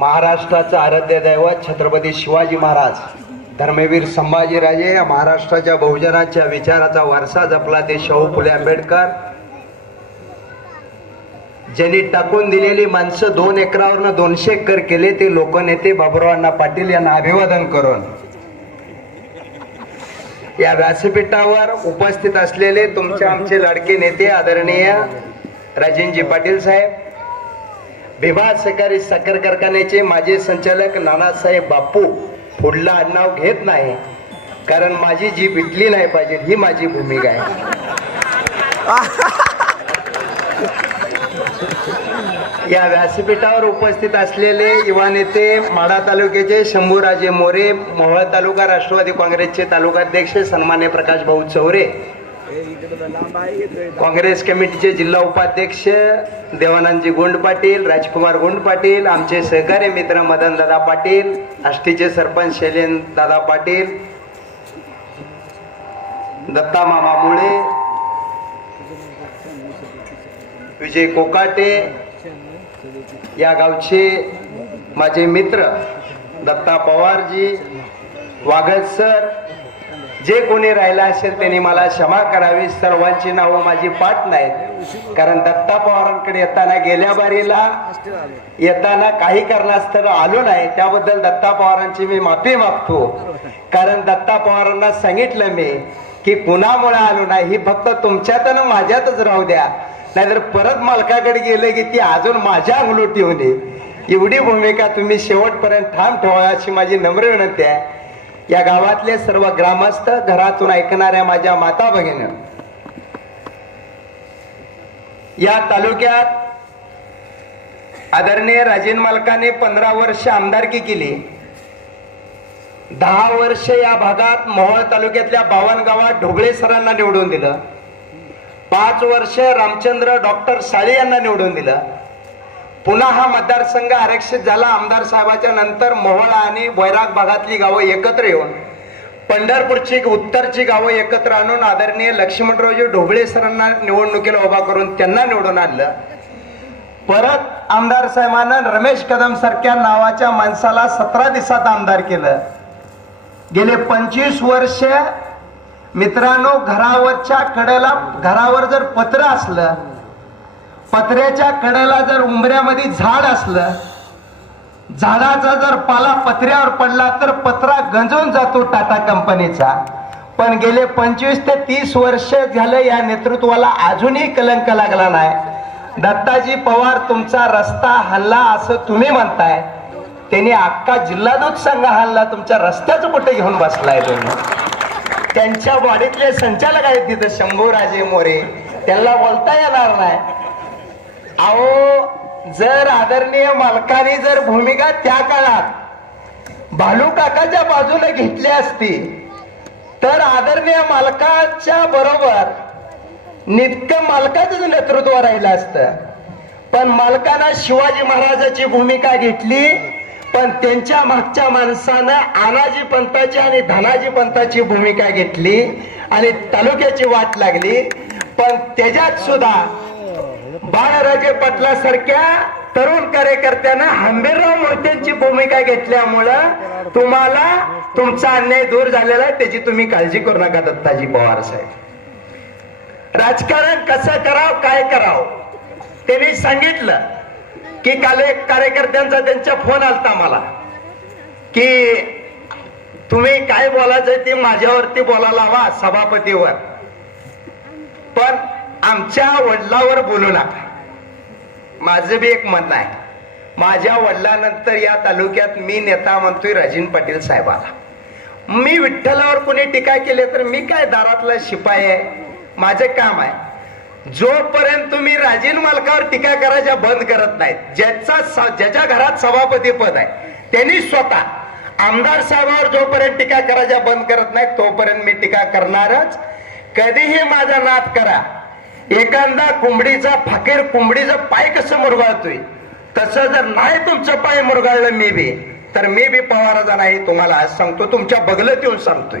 महाराष्ट्राचं आराध्य दैवत छत्रपती शिवाजी महाराज. धर्मवीर संभाजीराजे या महाराष्ट्राच्या बहुजनाच्या विचाराचा वारसा जपला ते शाहू फुले आंबेडकर. ज्यांनी टाकून दिलेली माणसं दोन एकरावरनं दोनशे एकर केले ते लोकनेते बाबुरावांना पाटील यांना अभिवादन करून. या व्यासपीठावर उपस्थित असलेले तुमचे आमचे लाडके नेते आदरणीय राजेंजी पाटील साहेब भीमा सहकारी साखर कारखान्याचे माजी संचालक नानासाहेब बापू पुढला आडनाव घेत नाही. कारण माझी जी विटली नाही पाहिजे ही माझी भूमिका आहे. या व्यासपीठावर उपस्थित असलेले युवा नेते माढा तालुक्याचे शंभूराजे मोरे मोहोळ तालुका राष्ट्रवादी काँग्रेसचे तालुकाध्यक्ष सन्मान्य प्रकाश भाऊ चौरे काँग्रेस कमिटीचे जिल्हा उपाध्यक्ष देवानंदजी गोंड पाटील राजकुमार गोंड पाटील आमचे सहकारी मित्र मदन दादा पाटील आष्टीचे सरपंच शैलेन दादा पाटील दत्ता मामा मुळे विजय कोकाटे या गावचे माझे मित्र दत्ता पवारजी वाघत सर जे कोणी राहिला असेल त्यांनी मला क्षमा करावी. सर्वांची नावं माझी पाठ नाहीत. कारण दत्ता पवारांकडे येताना गेल्या बारीला येताना काही कारणास्तव आलो नाही. त्याबद्दल दत्ता पवारांची मी माफी मागतो. कारण दत्ता पवारांना सांगितलं मी की कुणामुळे आलो नाही? ही फक्त तुमच्यात आणि माझ्यातच राहू द्या. नाहीतर परत मालकाकडे गेलं की ती अजून माझ्या अंगलोटी होणे एवढी भूमिका तुम्ही शेवटपर्यंत ठाम ठेवा अशी माझी नम्र विनंती आहे. या गावातले सर्व ग्रामस्थ घरातून ऐकणाऱ्या माझ्या माता भगिनी. या तालुक्यात आदरणीय राजेन मालकाने पंधरा वर्ष आमदारकी केली. दहा वर्ष या भागात मोहोळ तालुक्यातल्या बावन गावात ढोबळे सरांना निवडून दिलं. पाच वर्ष रामचंद्र डॉक्टर साळे यांना निवडून दिलं. पुन्हा हा मतदारसंघ आरक्षित झाला. आमदार साहेबाच्या नंतर मोहळा आणि वैराग भागातली गावं एकत्र येऊन पंढरपूरची उत्तरची गावं एकत्र आणून आदरणीय लक्ष्मणरावजी ढोबळे सरांना निवडणुकीला उभा करून त्यांना निवडून आणलं. परत आमदार साहेबांना रमेश कदम सारख्या नावाच्या माणसाला सतरा दिवसात आमदार केलं. गेले पंचवीस वर्ष मित्रांनो घरावरच्या कडेला घरावर जर पत्र असलं पत्र्याच्या कड्याला जर उंबऱ्यामध्ये झाड असलं झाडाचा जर पाला पत्र्यावर पडला तर पत्रा गंजून जातो टाटा कंपनीचा. पण गेले पंचवीस ते तीस वर्ष झालं या नेतृत्वाला अजूनही कलंक लागला नाही. दत्ताजी पवार तुमचा रस्ता हल्ला असं तुम्ही म्हणताय. त्यांनी अख्खा जिल्हा दूध संघ हल्ला तुमच्या रस्त्याच कुठे घेऊन बसलाय तुम्ही? त्यांच्या वाडीतले संचालक आहेत तिथं शंभूराजे मोरे. त्यांना बोलता येणार नाही. अहो जर आदरणीय मालकाने जर भूमिका त्या काळात भालू काकाच्या बाजूने घेतली असती तर आदरणीय मालकाच्या बरोबर नितकं मालकाचंच नेतृत्व राहिलं असतं. पण मालकानं शिवाजी महाराजाची भूमिका घेतली पण त्यांच्या मागच्या माणसानं आनाजी पंताची आणि धनाजी पंताची भूमिका घेतली आणि तालुक्याची वाट लागली. पण त्याच्यात सुद्धा बाळराजे पाटलासारख्या तरुण कार्यकर्त्यांना हंबीरराव मूर्तींची भूमिका घेतल्यामुळं तुम्हाला तुमचा अन्याय दूर झालेला आहे त्याची तुम्ही काळजी करू नका दत्ताजी पवार साहेब. राजकारण कसं कराव काय करावं? त्यांनी सांगितलं की काल कार्यकर्त्यांचा त्यांचा फोन आलता मला की तुम्ही काय बोलायचं ते माझ्यावरती बोलायला हवा सभापतीवर. पण आमच्या वडिलावर बोलू नका. माझं बी एक म्हणणं आहे. माझ्या वडिलानंतर या तालुक्यात मी नेता म्हणतोय राजीन पाटील साहेबाला. मी विठ्ठलावर कोणी टीका केली तर मी काय दारातला शिपाई आहे? माझं काम आहे. जोपर्यंत तुम्ही राजीन मालकावर टीका करायच्या बंद करत नाहीत ज्याचा स- ज्याच्या घरात सभापती पद आहे त्यांनी स्वतः आमदार साहेबावर जोपर्यंत टीका करायच्या बंद करत नाहीत तोपर्यंत मी टीका करणारच. कधीही माझा नाद करा. एखादा कोंबडीचा फाकीर कोंबडीचा पाय कसं मुरगाळतोय? तसं जर नाही तुमचं पाय मुरगाळलं मी बी तर मी बी पवाराचा नाही तुम्हाला आज सांगतो तुमच्या बगलत येऊन सांगतोय.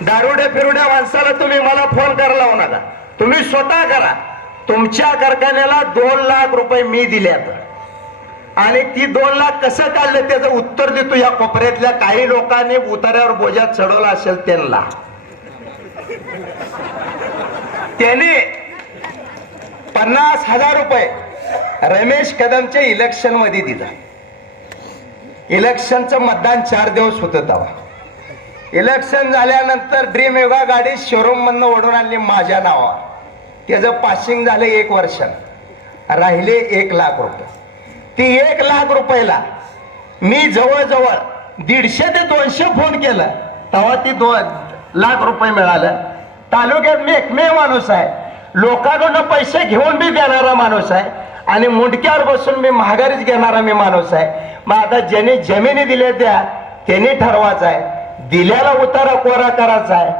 दारुड्या फिरुड्या माणसाला तुम्ही मला फोन करायला लावू नका. तुम्ही स्वतः करा. तुमच्या कारखान्याला दोन लाख रुपये मी दिले आणि ती दोन लाख कसं काढलं त्याचं उत्तर देतो या कोपऱ्यातल्या काही लोकांनी उतार्यावर बोजात चढवला असेल त्यांना. त्याने पन्नास हजार रुपये रमेश कदमचे इलेक्शनमध्ये दिला. इलेक्शनचं मतदान चार दिवस होतं तेव्हा. इलेक्शन झाल्यानंतर ड्रीम योगा गाडी शोरूम मधनं ओढून आणली माझ्या नावावर. त्याचं पासिंग झालं एक वर्ष राहिले एक लाख रुपये. ती एक लाख रुपयाला मी जवळजवळ दीडशे ते दोनशे फोन केलं. तेव्हा ती दोन लाख रुपये मिळालं. तालुक्यात मी एकमेव माणूस आहे. लोकांकडून पैसे घेऊन मी देणारा माणूस आहे. आणि मुंडक्यावर बसून मी महागारीच घेणारा मी माणूस आहे. मग आता ज्यांनी जमिनी दिल्या त्या त्यांनी ठरवायचं आहे. दिल्याला उतारा कोरा करायचा आहे.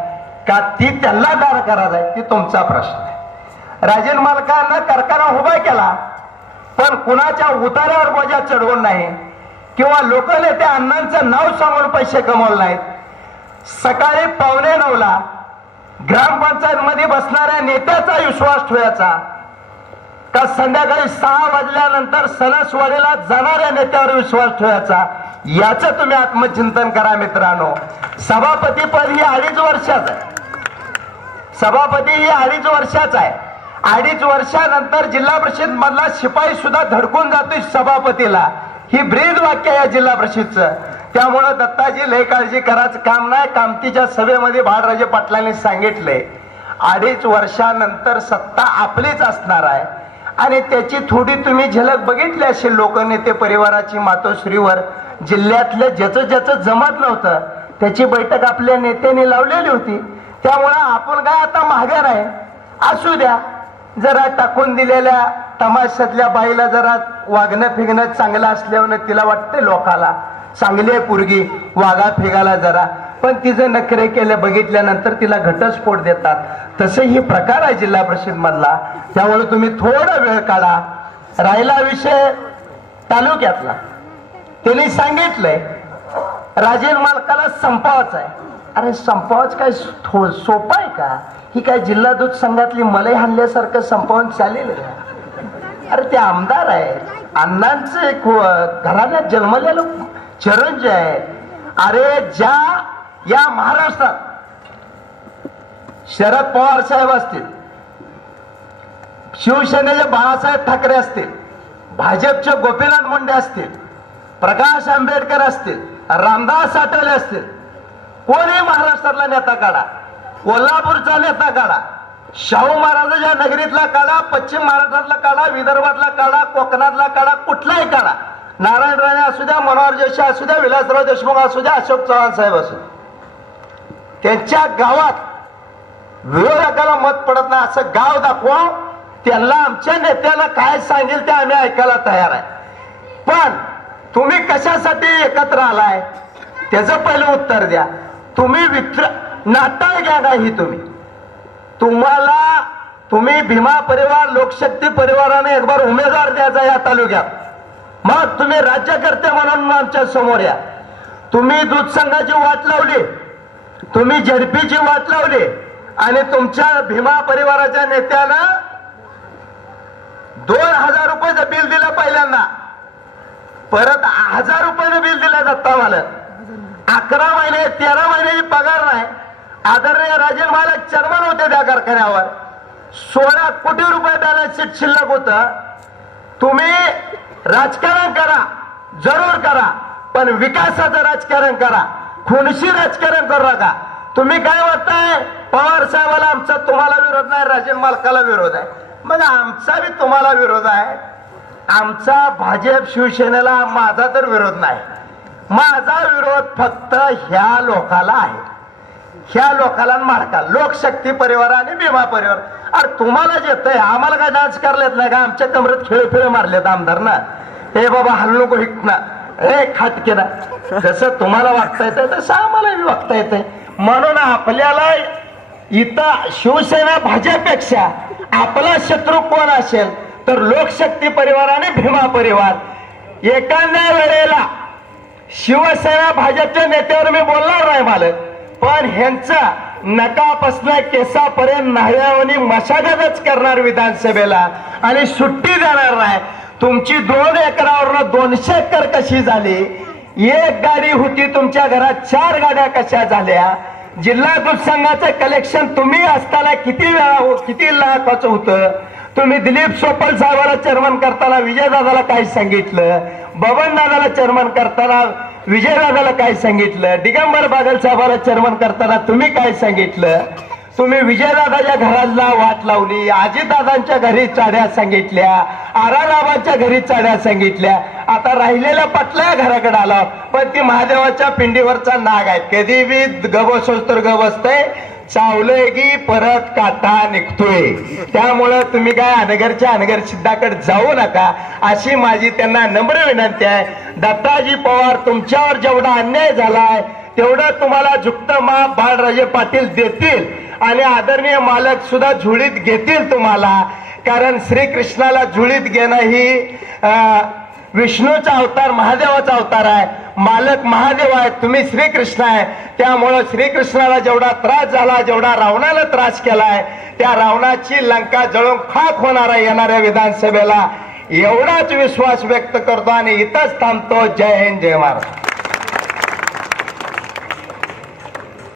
का ती त्यांना दार करायचा आहे ती तुमचा प्रश्न आहे. राजन मालकांना कारखाना उभा केला पण कुणाच्या उतारावर बोजा चढवून नाही. किंवा लोकल त्या अण्णांचं नाव सांगून पैसे कमवले नाहीत. सकाळी पावणे नऊला ग्रामपंचायत मध्ये बसणाऱ्या नेत्याचा विश्वास ठेवायचा. का संध्याकाळी सहा वाजल्यानंतर सणसवाडीला जाणाऱ्या नेत्यावर विश्वास ठेवायचा? याचं तुम्ही आत्मचिंतन करा मित्रांनो. सभापती पद ही अडीच वर्षाचं आहे. सभापती ही अडीच वर्षाचा आहे. अडीच वर्षानंतर जिल्हा परिषद मधला शिपाई सुद्धा धडकून जातोय सभापतीला. ही ब्रीद वाक्य आहे या जिल्हा परिषदचं. त्यामुळं दत्ताजी लय काळजी करायचं काम नाही. कामतीच्या सभेमध्ये बाळराजे पाटलांनी सांगितलंय अडीच वर्षानंतर सत्ता आपलीच असणार आहे. आणि त्याची थोडी तुम्ही झलक बघितली असेल लोकनेते परिवाराची मातोश्रीवर. जिल्ह्यातलं ज्याचं ज्याचं जमत नव्हतं त्याची बैठक आपल्या नेत्याने लावलेली होती. त्यामुळं आपण काय आता माघार आहे? असू द्या. जरा टाकून दिलेल्या तमाशातल्या बाईला जरा वागणं फिगणं चांगलं असल्यावर तिला वाटते लोकाला. चांगली आहे पोरगी वागा फिगाला जरा. पण तिचं नखरे केलं बघितल्यानंतर तिला घटस्फोट देतात. तसे ही प्रकार आहे जिल्हा परिषद मधला त्यामुळे तुम्ही थोडा वेळ काढा. राहिला विषय तालुक्यातला. त्यांनी सांगितलंय राजेल मालकाला संपावाच आहे. अरे संपावाच काय थो सोपं आहे का? ही काय जिल्हा दूध संघातली मलई हल्ल्यासारखं संपवून चालेल का? अरे ते आमदार आहेत. अण्णांचे घराण्यात जन्मलेलं चिरंजी आहे. अरे ज्या या महाराष्ट्रात शरद पवार साहेब असतील शिवसेनेचे बाळासाहेब ठाकरे असतील भाजपचे गोपीनाथ मुंडे असतील प्रकाश आंबेडकर असतील रामदास आठवले असतील कोणी महाराष्ट्रातला नेता काढा? कोल्हापूरचा नेता काढा? शाहू महाराजाच्या नगरीतला काढा पश्चिम महाराष्ट्रातला काढा विदर्भातला काढा कोकणातला काढा कुठलाही काढा. नारायण राणे असू द्या मनोहर जोशी असू द्या विलासराव देशमुख असू द्या अशोक चव्हाण साहेब असू त्यांच्या गावात विरोधकाला मत पडत नाही. असं गाव दाखवा त्यांना आमच्या नेत्याला काय सांगेल ते आम्ही ऐकायला तयार आहे. पण तुम्ही कशासाठी एकत्र आलाय? त्याचं पहिलं उत्तर द्या. तुम्ही वित्र नाटक घ्या नाही तुम्ही. तुम्हाला तुम्ही भीमा परिवार लोकशक्ती परिवाराने एक बार उमेदवार द्यायचा या तालुक्यात. मग तुम्ही राज्यकर्ते म्हणून आमच्यासमोर या. तुम्ही दूध संघाची वाट लावली तुम्ही झडपीची वाट लावली आणि तुमच्या भीमा परिवाराच्या नेत्यानं दोन हजार रुपयाचं बिल दिलं पहिल्यांदा. परत हजार रुपयानं बिल दिलं दत्ता आम्हाला अकरा महिने तेरा महिन्याची पगार नाही. आदरणीय राजन मालक चर्मन होते त्या कारखान्यावर. सोळा कोटी रुपये बॅलन्स शीट शिल्लक होत. तुम्ही राजकारण करा जरूर करा पण विकासाचं राजकारण करा खुनशी राजकारण करू नका. तुम्ही काय म्हणताय? पवार साहेबाला आमचा तुम्हाला विरोध नाही राजन मालकाला विरोध आहे. मग आमचा बी तुम्हाला विरोध आहे. आमचा भाजप शिवसेनेला माझा तर विरोध नाही. माझा विरोध फक्त ह्या लोकाला आहे. ह्या लोकाला मारका लोकशक्ती परिवार आणि भीमा परिवार. अरे तुम्हाला जेत आम्हाला काय डान्स करलेत नाही का? आमच्या कमरेत खेळ फिळ मारलेत आमदार ना. हे बाबा हल्लो नको हिकना ए खाटके ना. जसं तुम्हाला वागता येतंय तसं आम्हालाही वागता येतंय. म्हणून आपल्याला इथं शिवसेना भाजपपेक्षा आपला शत्रू कोण असेल तर लोकशक्ती परिवार आणि भीमा परिवार. एखाद्या वेळेला शिवसेना भाजपच्या नेत्यावर मी बोलणार नाही मालक. पण ह्यांचा नकापासनं केसापर्यंत नाह्यावनी मशागतच करणार विधानसभेला. आणि सुट्टी देणार नाही. तुमची दोन एकरावरनं दोनशे एकर कशी झाली? एक गाडी होती तुमच्या घरात चार गाड्या कशा झाल्या? जिल्हा दूध संघाचं कलेक्शन तुम्ही असताना किती वेळा हो- किती लाखाचं होतं? तुम्ही दिलीप सोपल साहेबाला चेअरमन करताना विजयदादाला काय सांगितलं? बबन दादाला चेअरमन करताना विजयदादाला काय सांगितलं? दिगंबर बागल साहेबाला चर्मन करताना तुम्ही काय सांगितलं? तुम्ही विजयदादाच्या घराला वाट लावली आजीदादांच्या घरी चाड्या सांगितल्या आराराबांच्या घरी चाड्या सांगितल्या. आता राहिलेल्या पटल्या घराकडे आला पण ती महादेवाच्या पिंडीवरचा नाग आहे कधी बी गबसोस तर गबसतय चावलंय की परत काता निघतोय. त्यामुळं तुम्ही काय अनगरच्या अनगर सिद्धाकडे जाऊ नका अशी माझी त्यांना नम्र विनंती आहे. दत्ताजी पवार तुमच्यावर जेवढा अन्याय झालाय तेवढं तुम्हाला झुक्त मा बाळराजे पाटील देतील आणि आदरणीय मालक सुद्धा झुळीत घेतील तुम्हाला. कारण श्रीकृष्णाला झुळीत घेणं ही विष्णूचा अवतार महादेवाचा अवतार आहे. मालक महादेव आहे. तुम्ही श्रीकृष्ण आहे. त्यामुळं श्रीकृष्णाला जेवढा त्रास झाला जेवढा रावणाला त्रास केलाय त्या रावणाची लंका जळून खाक होणार आहे येणाऱ्या विधानसभेला. एवढाच विश्वास व्यक्त करतो आणि इथंच थांबतो. जय हिंद जय महाराष्ट्र.